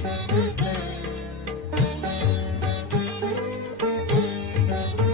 Thank you.